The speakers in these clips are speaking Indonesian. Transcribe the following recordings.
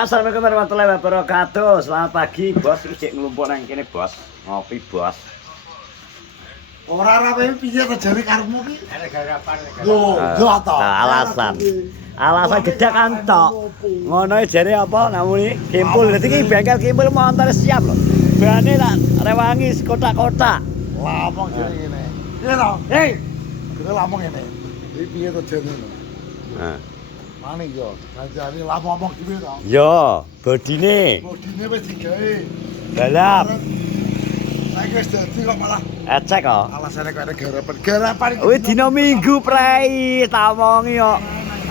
Assalamualaikum warahmatullahi wabarakatuh. Selamat pagi, Bos. Iki cek nglumpuk nang kene, Bos. Ngopi, Bos. Ora rawe piye to jare karepmu ki? Garapan. Yo, yo to. Alasan. Alasan jedak kan tok. Ngono jare apa namune? Kimpul. Dadi iki bengkel kimpul montor siap lho. Bane tak rewangi kotak-kotak. Lah omong jare ngene. Piye to? Hei. Kira lamong ngene. Iki piye to jare ngono? Nah. Mane yo, kanjane lah ngomong piye to? Yo, bodine Bodine wis digawe. balap. Lagi wis dadi kok malah Ecek kok. alasane kok ada garapan. Garapan iki. Wis dina Minggu prei, tak omongi kok.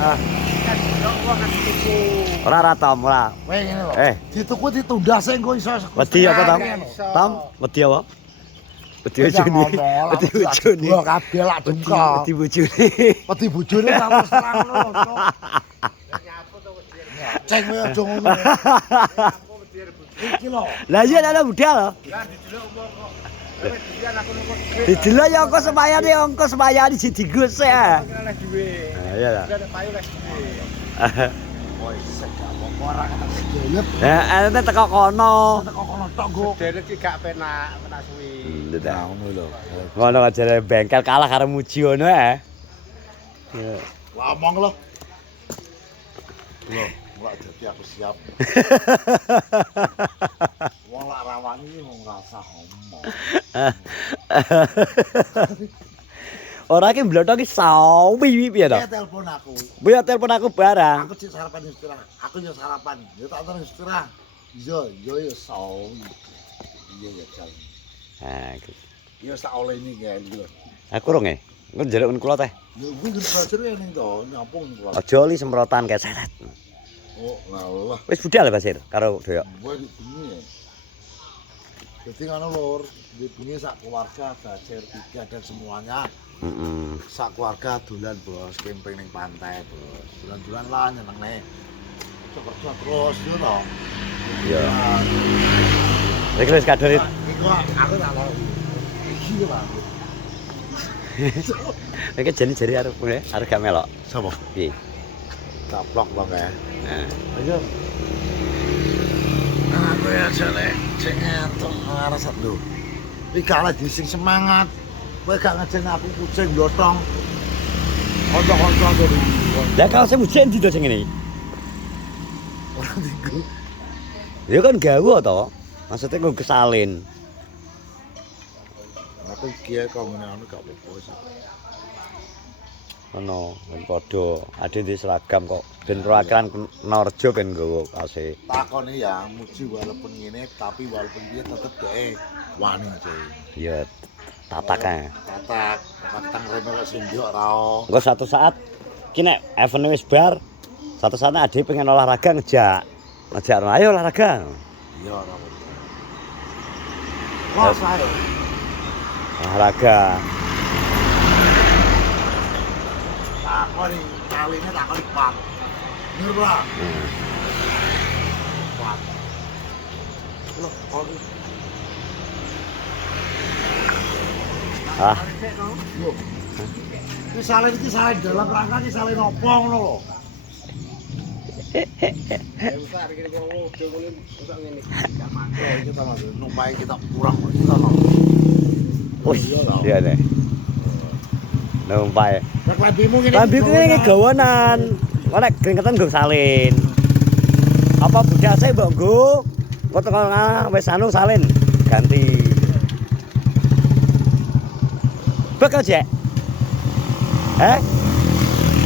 Ah, ora Tom, ora. Weh ngene lho. Dituku ditunda sing engko iso. Wedi apa, Tom? Tom, wedi apa? Wedi bojone. Wedi bojone. Gua kabeh lak duka. Wedi bojone. Wedi bojone tak wis terang ngono. Cek kowe aja ngono. Iki lho. Lah iya ana budal lho. Didelok ya engko semayane engko semayane digus ya. Iya lah. Oh, sedap apa ora kata sejoyet. Ente teko kono. Kok kono tok go. Derek iki gak penak suwi. Nah, ngono lho. Ngono kok jare bengkel kalah karo Muji ngono ya. Lah omong lho. Lho, ora dadi aku siap. Wong lak rawani iki mung ngrasah omong. Ora ki blotho ki sawi piye to? Telepon aku. Piye telepon aku barang. Aku sik sarapan istirahat. Aku yo sarapan. Yo tak terus istirahat. Yo sawi. Iya ya, Jan. Ha, Yo sak oleh ini kae lho. aku rong e. Engko njaluk kula teh. Yo kuwi belajar ya ning to, nyampung kula. Aja li semprotan kayak seret. Oh, lah. Wis budal Basir karo doyok. Gue di sini ya. Jadi kan lor, di sini sak keluarga ada tiga dan semuanya Heeh. sak keluarga dolan bos, camping ning pantai bos. Dolan-dolan lah nyeneng nih. Kerja terus yo to. Iya. Iki wis kador itu. Iku aku tak mau. Iki lah. Iki jeni-jeni arep gak melok. Sapa? Piye? Taplok bang ya. Nah. Ayo. Aku ya jane cek ngantuk ngarasat lho. Iki kalah di sing semangat. Kowe gak ngejeng aku kucing blotong. Kanca-kanca dari. Lah kalau saya mujen ndi to sing ngene? Ora digo. Ya kan gawe to. Maksudnya kok kesalin. Aku kiye kok ngene gak apa-apa sih. Ono, ben padha ade di seragam kok ben perwakilan Norjo ben nggawa kase. Takone ya muji walaupun ngene tapi walaupun dia tetep dhek wani cuy. Ya tatak ae. Tatak, matang remel sindok ra. Engko satu saat ki nek event wis bar, satu saat ade pengen olahraga ngejak. Ngejak ayo olahraga. Iya ora. Wah, saya. Olahraga. Takoni kaline takoni pat. Bener ora? Pat. Loh, kok Ah, Loh. Iki salin dalam rangka iki salin opo ngono lho. Besar iki kok udah ngene kok ngene. Ya kita mas, numpai kita kurang kita lho. wis iya deh. Numpai. Nek lambimu ngene. Lambiku ini gawanan. Kok nek keringetan nggo salin. Apa budal saya mbok nggo? Kok teko wis anu salin ganti. Bek aja.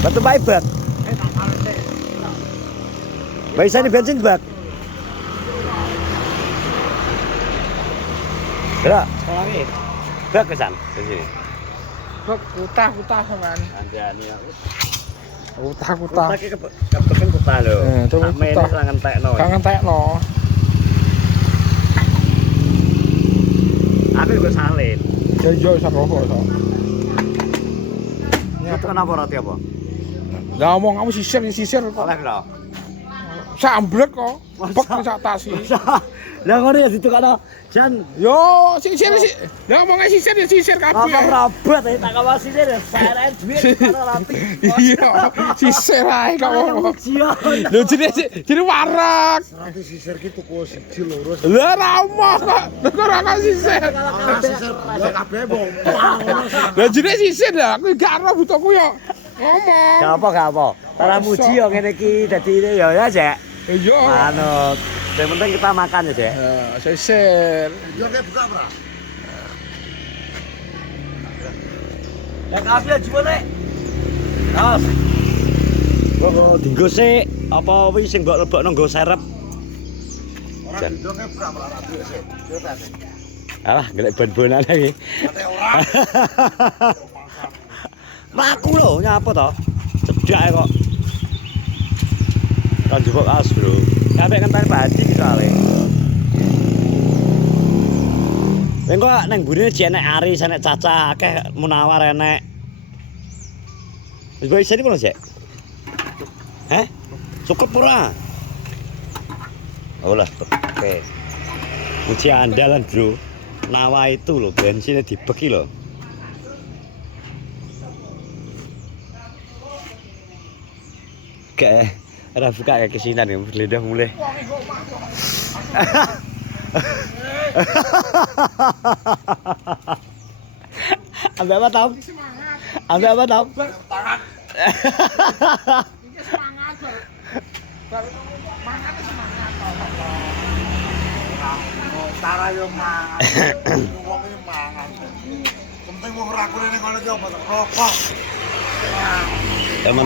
Batu baibat. Bisa di bensin bak. Berapa? Sekolah ini. Bak kesan ke sini. Kok utah sampean. Andani ya. Utah. Kutah ki kebekan kutah lho. Terus Sampe kutah. ini sangat tekno. Kan ngentekno. Aku juga salin. Yo sak rokok to. Itu kenapa roti apa? Lah omong kamu sisir. Oleh bro. Sambrek kok. Bek sak tas iki. Lah ngono ya ditukokno. Jan Yo, sisir sih. Lah ngomongnya sisir ya sisir apa kabeh. robot tak kawasi ya saren duit karo rapi. Iya, sisir ae kok ngomong. Ujian. Lho jadi warak. Nanti sisir ki tuku siji loro. Lah ra omah kok. Kok ora kok sisir. Ah, sisir kabeh bong. Lah jenenge sisir lah, aku gak ero butuhku yo. Ngomong. Gak apa. Cara muji yo ngene iki dadi ya Cek. Iya. Manut. Yang penting kita makan ya, Cek. Sisir. Yo kayak buka, Bro. Lah kabeh jebule. Terus. Kok dinggo sik apa wis sing mbok lebokno nggo serep. Ora Jan. didong kayak buka, Bro. Rapi sih. Yo ta. Alah, golek ban-banan iki. Kate ora. Laku lho nyapa to? Cedak kok. Kan jebok as, Bro. Sampai ngenteni baji soalé. Engko nang burine jek enek Aris, enek Caca, akeh Munawar enek. Wis bisa iki Cek? Heh? Cukup ora? Oh lah, oke. Uji andalan, Bro. Nawa itu loh, bensinnya dibeki loh. Kayak ada buka kayak kesinan ya, lidah mulai. Ambil apa Tom? Ambil apa Tom? Tangan. Iki semangat, Bal. Mangan semangat. Tara yo mangan. Wong iki mangan. Penting wong ora kene ning kono iki apa to? Rokok. Yang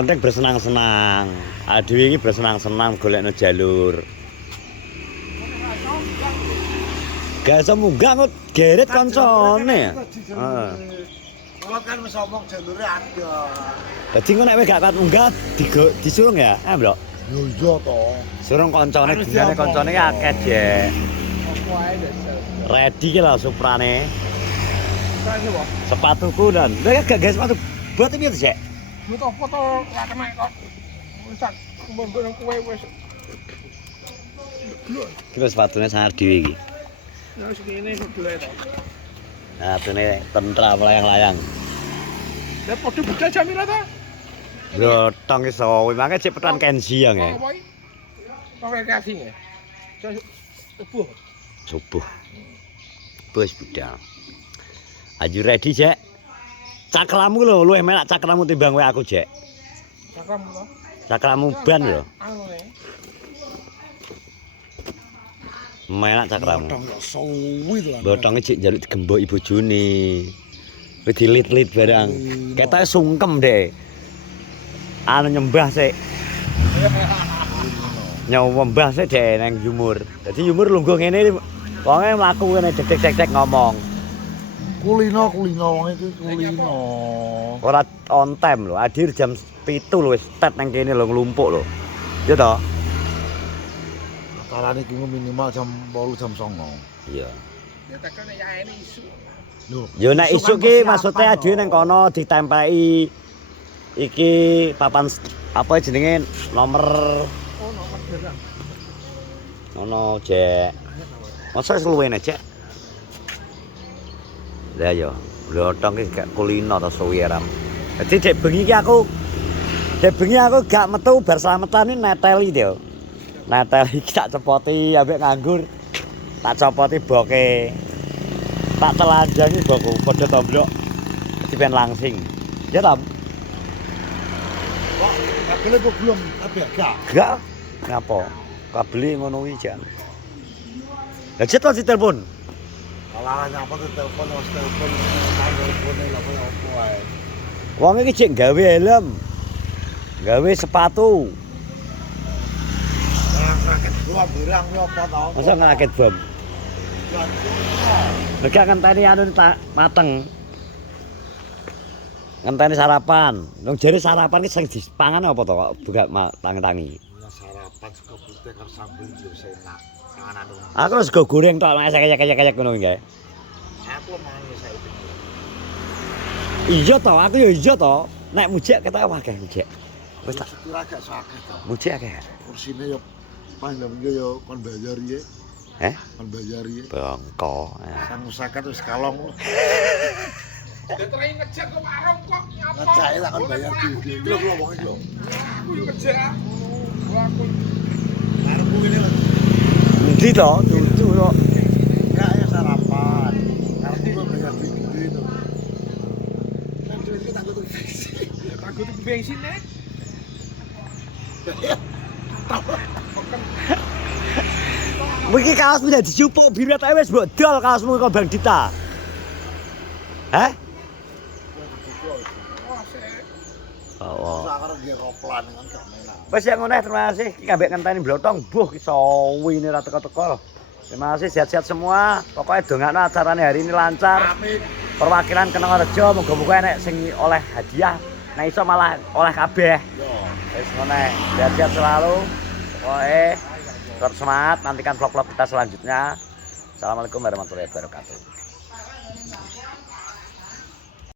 penting bersenang-senang. Adewe iki bersenang-senang golekno jalur. Gak iso munggah kok geret koncone. Heeh. Kalau kan wis omong jalure ada. Dadi engko nek gak kuat munggah disurung ya, Bro. Yo iya to. Surung koncone gunane koncone ki akeh, Jek. Apa ae dasar. Ready ki lho Suprane. Saya apa? Sepatuku dan. Lah gak gawe sepatu buat ini Jek. Butuh foto ora kena kok. Wis tak kumpul kowe wis. Kita sepatunya sangar dhewe iki. Ya wis kene sebelah to. Nah, ini tentram layang-layang. Lah padha budal Jamila ta? Lho, tong iso, mangke cek petan Kenzi ya, nge. Apa iki? Pakai kasih ya. Subuh. Subuh. Bos budal. Aju ready, Jek. Cakramu lho, luwih menak cakramu timbang kowe aku, Jek. Cakram to. Cakramu ban lho. Anu e. Menak cakramu. Tong yo suwi to. Botonge cek njaluk digemboki bojone. Wis dilit-lit barang. Ketoke sungkem, Dek. Anu nyembah sik. Nyembah sik Dek nang Yumur. Dadi Yumur lungguh ngene wonge mlaku ngene dek-dek ngomong. Kulino wong iki kulino. Ora on time lho, hadir jam 7 lho wis start nang kene lho nglumpuk lho. Ya toh? Acarane iki minimal jam 8 jam 9. Iya. Ya tekan ya ini isu. Lho. Yo nek isu ki maksude adhe nang kono ditempeli iki papan apa jenenge nomor Oh, nomor berang. ngono, Jek. Masa seluwene, Jek? Lah yo, blotong ki gak kulino to suwi ram. Dadi dek bengi ki aku gak metu bar slametan neteli yo. Neteli tak cepoti ambek nganggur. Tak copoti boke. Tak telanjangi bokku padha tomblok. Dadi ben langsing. Ya, Tom. Kok kabele kok belum kabeh gak. Gak. Ngapa? Kabeli ngono kuwi jan. Lah cet wae telepon. Alah nyapa tuh telepon telephone lha koyo opo ae. Wong iki cek gawe helm. Gawe sepatu. Raket gua birang yo apa to? Masa ngrakit bom. Nek ngenteni anu mateng. Ngenteni sarapan. Wong jare sarapan ki sing dipangan apa to kok buka tangi-tangi. Ya sarapan suka putih karo sambel yo enak. Panganan. Aku wis go goreng tok kayak ngono iki. Aku mangan wis saiki. Iya to, aku ya iya to. Nek mujek ketok akeh mujek. Wis tak Syukur agak sakit to. muji akeh. Kursine yo panjenengan yo kon bayar ye. Kon bayar ye. Bongko. Sang usahakan wis kalong. Ya terakhir ngejak ke warung kok nyapa. Ngejake tak kon bayar dhewe. Lho kula wong iki lho. Aku yang ngejak. Aku Karepku ngene lho. Endi to? Dudu to. Enggak ya sarapan. Karepku kok bayar dhewe to. Kan duit iki tak kudu bensin. ya takut bensin nek. Mungkin kaosmu jadi jupuk biru ae wis mbok dol kaosmu kok Bang Dita. Hah? Wah, sik. Oh. Sak karo nggih roplan kan gak menak. Wes yang ngono terima kasih ngambek ngenteni blotong buh sawi ini ra teko-teko. Terima kasih sehat-sehat semua. Pokoknya dongakno acarane hari ini lancar. Amin. Perwakilan Kenongorejo muga-muga enek sing oleh hadiah. Nah iso malah oleh kabeh. Yo. Wis ngono ae. Sehat-sehat selalu. Pokoknya tetap semangat nantikan vlog-vlog kita selanjutnya. Assalamualaikum warahmatullahi wabarakatuh.